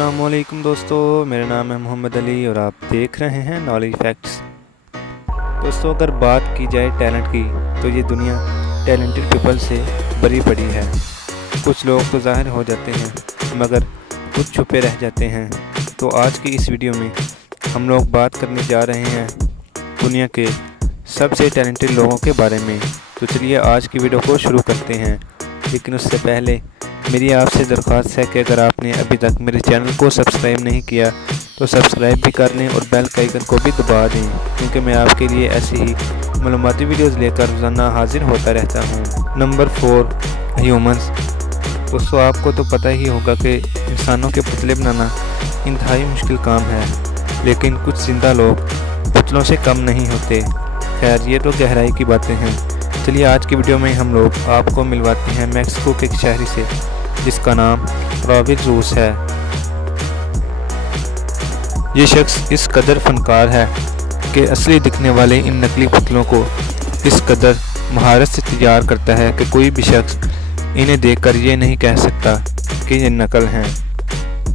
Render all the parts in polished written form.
अस्सलाम वालेकुम दोस्तों, मेरा नाम है मोहम्मद अली और आप देख रहे हैं नॉलेज फैक्ट्स। दोस्तों, अगर बात की जाए टैलेंट की तो ये दुनिया टैलेंटेड पीपल से भरी पड़ी है। कुछ लोग तो ज़ाहिर हो जाते हैं मगर कुछ छुपे रह जाते हैं। तो आज की इस वीडियो में हम लोग बात करने जा रहे हैं दुनिया के सबसे टैलेंटेड लोगों के बारे में। तो चलिए आज की वीडियो को शुरू करते हैं, लेकिन उससे पहले मेरी आपसे दरख्वास्त है कि अगर आपने अभी तक मेरे चैनल को सब्सक्राइब नहीं किया तो सब्सक्राइब भी कर लें और बेल का आइकन को भी दबा दें, क्योंकि मैं आपके लिए ऐसी ही मालूमाती वीडियोज़ लेकर रोज़ाना हाजिर होता रहता हूँ। Number 4, humans. दोस्तों, आपको तो पता ही होगा कि इंसानों के पुतले बनाना इंतहाई मुश्किल काम है, लेकिन कुछ जिंदा लोग पुतलों से कम नहीं होते। खैर, ये तो गहराई की बातें हैं। चलिए आज की वीडियो में हम लोग आपको मिलवाते हैं मैक्सिको के एक शहरी से जिसका नाम रॉबिन रूस है। ये शख्स इस कदर फनकार है कि असली दिखने वाले इन नकली पुतलों को इस कदर महारत से तैयार करता है कि कोई भी शख्स इन्हें देखकर ये नहीं कह सकता कि ये नकल हैं,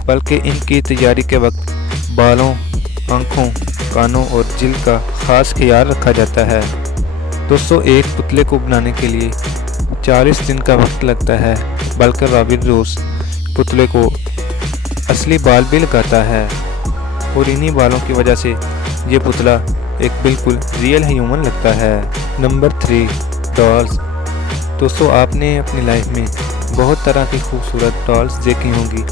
बल्कि इनकी तैयारी के वक्त बालों, आँखों, कानों और जिल्द का ख़ास ख्याल रखा जाता है। दोस्तों, एक पुतले को बनाने के लिए 40 दिन का वक्त लगता है, बल्कि रॉबिन रूस पुतले को असली बाल भी लगाता है और इन्हीं बालों की वजह से ये पुतला एक बिल्कुल रियल ह्यूमन लगता है। Number 3, dolls. दोस्तों, आपने अपनी लाइफ में बहुत तरह की खूबसूरत डॉल्स देखी होंगी,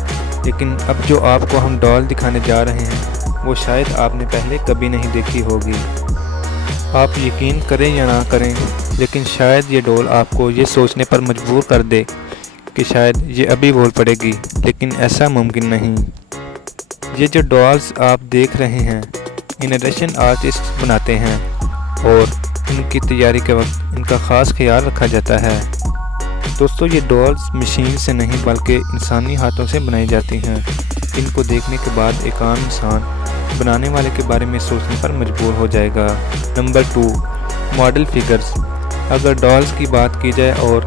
लेकिन अब जो आपको हम डॉल दिखाने जा रहे हैं वो शायद आपने पहले कभी नहीं देखी होगी। आप यकीन करें या ना करें, लेकिन शायद ये डॉल आपको ये सोचने पर मजबूर कर दे कि शायद ये अभी बोल पड़ेगी, लेकिन ऐसा मुमकिन नहीं। ये जो डॉल्स आप देख रहे हैं इन्हें रशियन आर्टिस्ट बनाते हैं और इनकी तैयारी के वक्त इनका ख़ास ख्याल रखा जाता है। दोस्तों, ये डॉल्स मशीन से नहीं बल्कि इंसानी हाथों से बनाई जाती हैं। इनको देखने के बाद एक आम इंसान बनाने वाले के बारे में सोचने पर मजबूर हो जाएगा। Number 2, model figures. अगर डॉल्स की बात की जाए और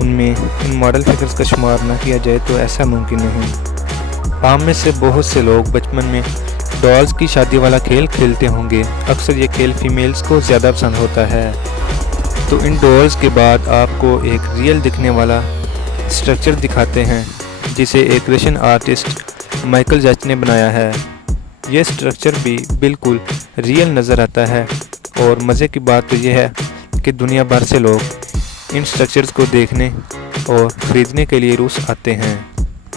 उनमें इन मॉडल फिगर्स का शुमार न किया जाए तो ऐसा मुमकिन नहीं। आम में से बहुत से लोग बचपन में डॉल्स की शादी वाला खेल खेलते होंगे। अक्सर ये खेल फीमेल्स को ज़्यादा पसंद होता है। तो इन डॉल्स के बाद आपको एक रियल दिखने वाला स्ट्रक्चर दिखाते हैं जिसे एक रशियन आर्टिस्ट माइकल जैक्सन ने बनाया है। यह स्ट्रक्चर भी बिल्कुल रियल नज़र आता है और मज़े की बात तो यह है कि दुनिया भर से लोग इन स्ट्रक्चर्स को देखने और ख़रीदने के लिए रूस आते हैं।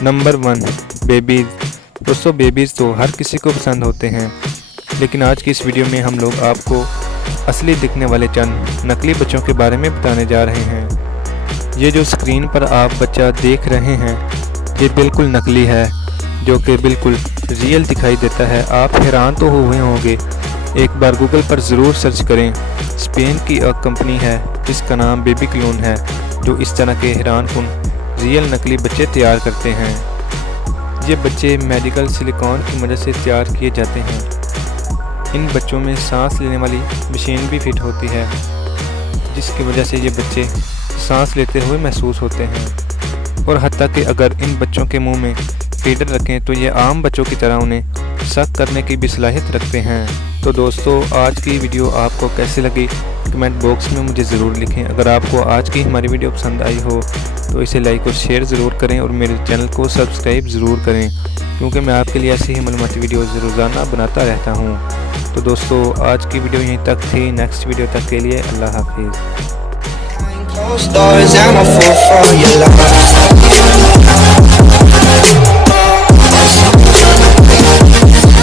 Number 1, babies. दोस्तों, बेबीज़ तो हर किसी को पसंद होते हैं, लेकिन आज की इस वीडियो में हम लोग आपको असली दिखने वाले चंद नकली बच्चों के बारे में बताने जा रहे हैं। ये जो स्क्रीन पर आप बच्चा देख रहे हैं ये बिल्कुल नकली है, जो कि बिल्कुल रियल दिखाई देता है। आप हैरान तो हुए होंगे, एक बार गूगल पर ज़रूर सर्च करें। स्पेन की एक कंपनी है जिसका नाम बेबी क्लोन है, जो इस तरह के हैरानकुन रियल नकली बच्चे तैयार करते हैं। ये बच्चे मेडिकल सिलिकॉन की मदद से तैयार किए जाते हैं। इन बच्चों में सांस लेने वाली मशीन भी फिट होती है, जिसकी वजह से ये बच्चे सांस लेते हुए महसूस होते हैं। और हत्ता कि अगर इन बच्चों के मुंह में फीडर रखें तो ये आम बच्चों की तरह उन्हें सक करने की भी सलाहियत रखते हैं। तो दोस्तों, आज की वीडियो आपको कैसी लगी कमेंट बॉक्स में मुझे ज़रूर लिखें। अगर आपको आज की हमारी वीडियो पसंद आई हो तो इसे लाइक और शेयर ज़रूर करें और मेरे चैनल को सब्सक्राइब ज़रूर करें, क्योंकि मैं आपके लिए ऐसी ही मालूमाती वीडियोज़ रोज़ाना बनाता रहता हूँ। तो दोस्तों, आज की वीडियो यहीं तक थी। नेक्स्ट वीडियो तक के लिए अल्लाह हाफिज़।